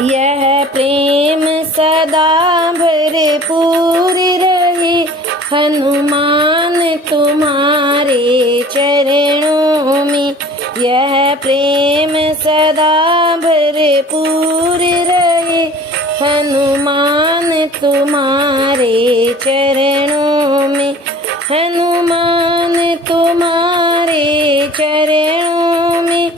यह प्रेम सदा भरपूर रहे, हनुमान तुम्हारे चरणों में। यह प्रेम सदा भरपूर रहे, हनुमान तुम्हारे चरणों में। हनुमान तुम्हारे चरणों में,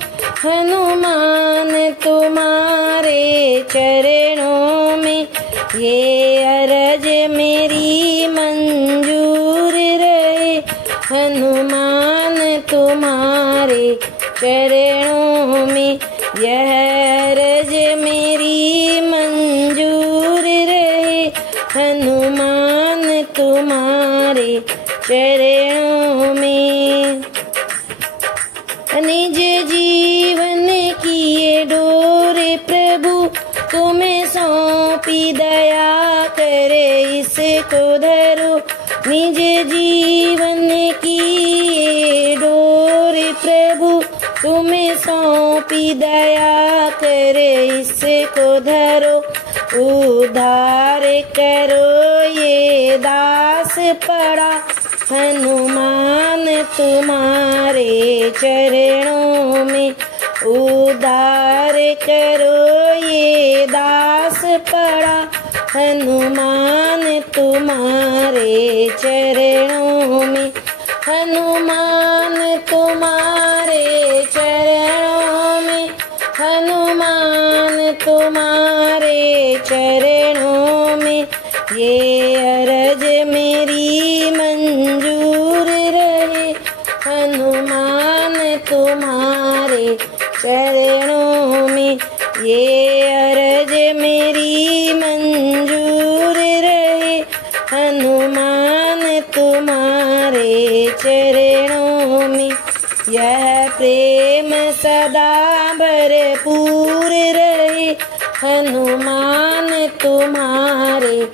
हनुमान तुम्हारे चरणों में। ये अरज मेरी मंजूर रहे, हनुमान तुम्हारे चरणों में। यह अरज मेरी मंजूर रहे, हनुमान तुम्हारे चरणों में। निज जीवन की ये डोरे प्रभु तुम्हें सौंपी, दया करे इसको धरो। निज जीवन की ये डोरे प्रभु तुम्हें सौंपी, दया करे इसको धरो। उद्धार करो ये दास पड़ा, हनुमान तुम्हारे चरणों में। उद्धार करो ये दास पड़ा, हनुमान तुम्हारे चरणों में। हनुमान तुम्हारे चरणों में, हनुमान तुम्हारे चरणों में। ये अरज मेरी मंजूर रहे, हनुमान तुम्हारे चरणों में। ये अरज मेरी मंजूर रहे, हनुमान तुम्हारे चरणों में। यह प्रेम सदा भरपूर रहे, हनुमान तुम्हारे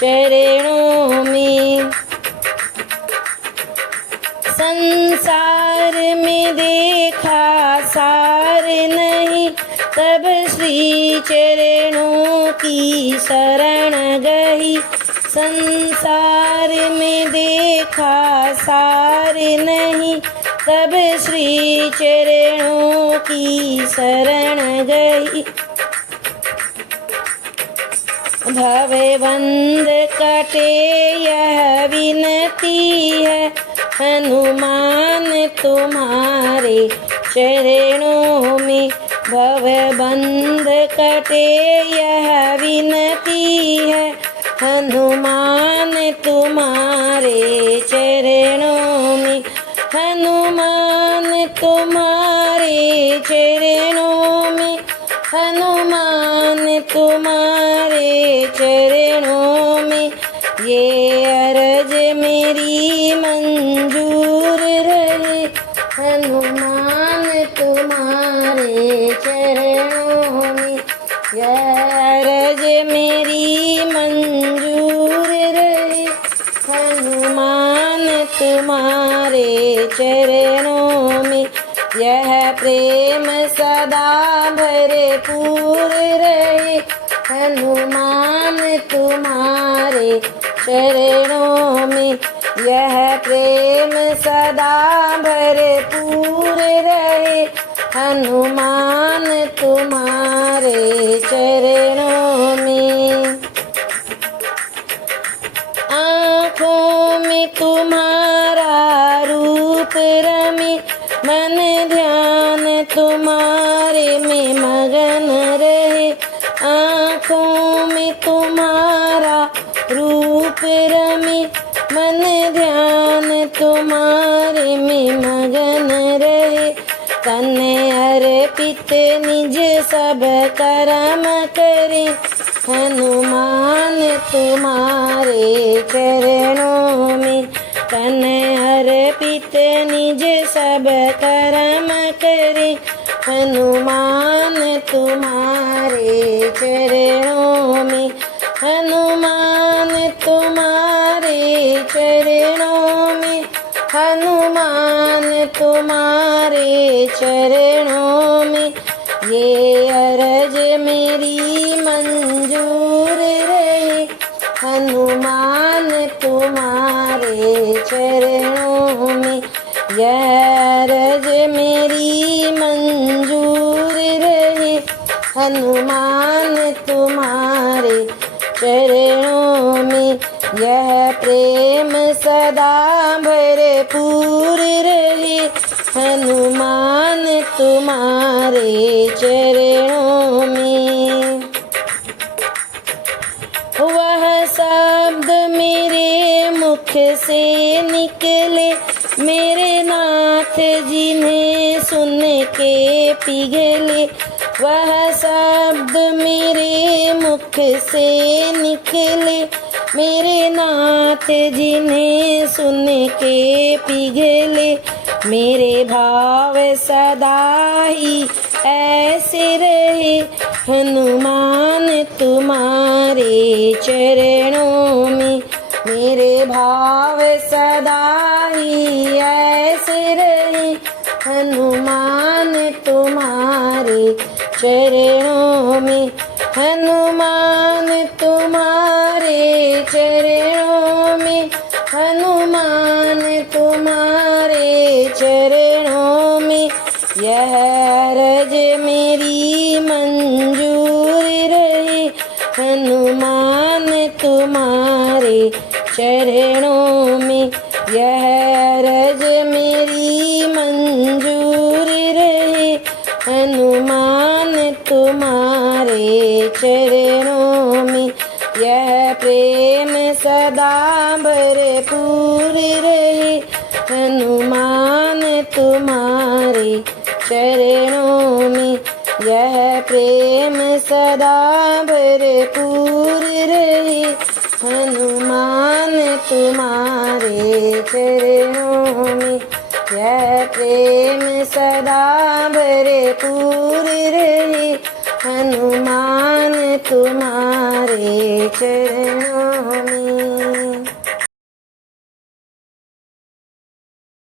चरणों में। संसार में देखा सार नहीं, तब श्री चरणों की शरण गई। संसार में देखा सार नहीं, तब श्री चरणों की शरण गई। भवबंध कटे यह विनती है, हनुमान तुम्हारे चरणों में। भवबंध कटे यह विनती है, हनुमान तुम्हारे चरणों में। हनुमान तुम्हारे चरणों में, हनुमान तुम्हारे चरणों में। ये अरज मेरी मंजूर रहे, हनुमान तुम्हारे चरणों में। यह अरज मेरी मंजूर रहे, हनुमान तुम्हारे चरणों में। यह प्रेम सदा भरपूर रहे, हनुमान तुम्हारे चरणों में। यह प्रेम सदा भरपूर रहे, हनुमान तुम्हारे चरणों में। आँखों में तुम्हारा रूप रमे, मन ध्यान तुम्हारे में मगन रहे। आँखों में तुम्हारा रूप रमे, मन ध्यान तुम्हारे में मगन रहे। तने अर्पित निज सब कर्म करे, हनुमान तुम्हारे चरणों में। तने अर्पित निज सब कर्म करे, हनुमान तुम्हारे चरणों में। हनुमान तुम्हारे चरणों में, हनुमान तुम्हारे चरणों में। ये अरज मेरी हनुमान तुम्हारे चरणों में यह रज मेरी मंजूर रहे। हनुमान तुम्हारे चरणों में यह प्रेम सदा भरपूर रहे। हनुमान तुम्हारे चरणों में वह शब्द मेरे मुख से निकले, मेरे नाथ जिन्हें सुन के पिघले। वह शब्द मेरे मुख से निकले, मेरे नाथ जिन्हें सुन के पिघले। मेरे भाव सदा ही ऐसे रहे। हनुमान तुम्हारे चरणों में मेरे भाव सदा ही ऐसे रहे। हनुमान तुम्हारे चरणों में हनुमान तुम्हारे चरणों में हनुमान तुम्हारे चरणों में यह रज मेरी मंजूर रहे। हनुमान तुम्हारे चरणों में यह रज मेरी मंजूर रहे। हनुमान तुम्हारे चरणों में यह प्रेम सदा भरपूर रहे। हनुमान तुम्हारे चरणों में यह प्रेम सदा भरपूर रहे। हनुमान तुम्हारे चरणों में यह प्रेम सदा भरपूर रहे। हनुमान तुम्हारे चरणों में।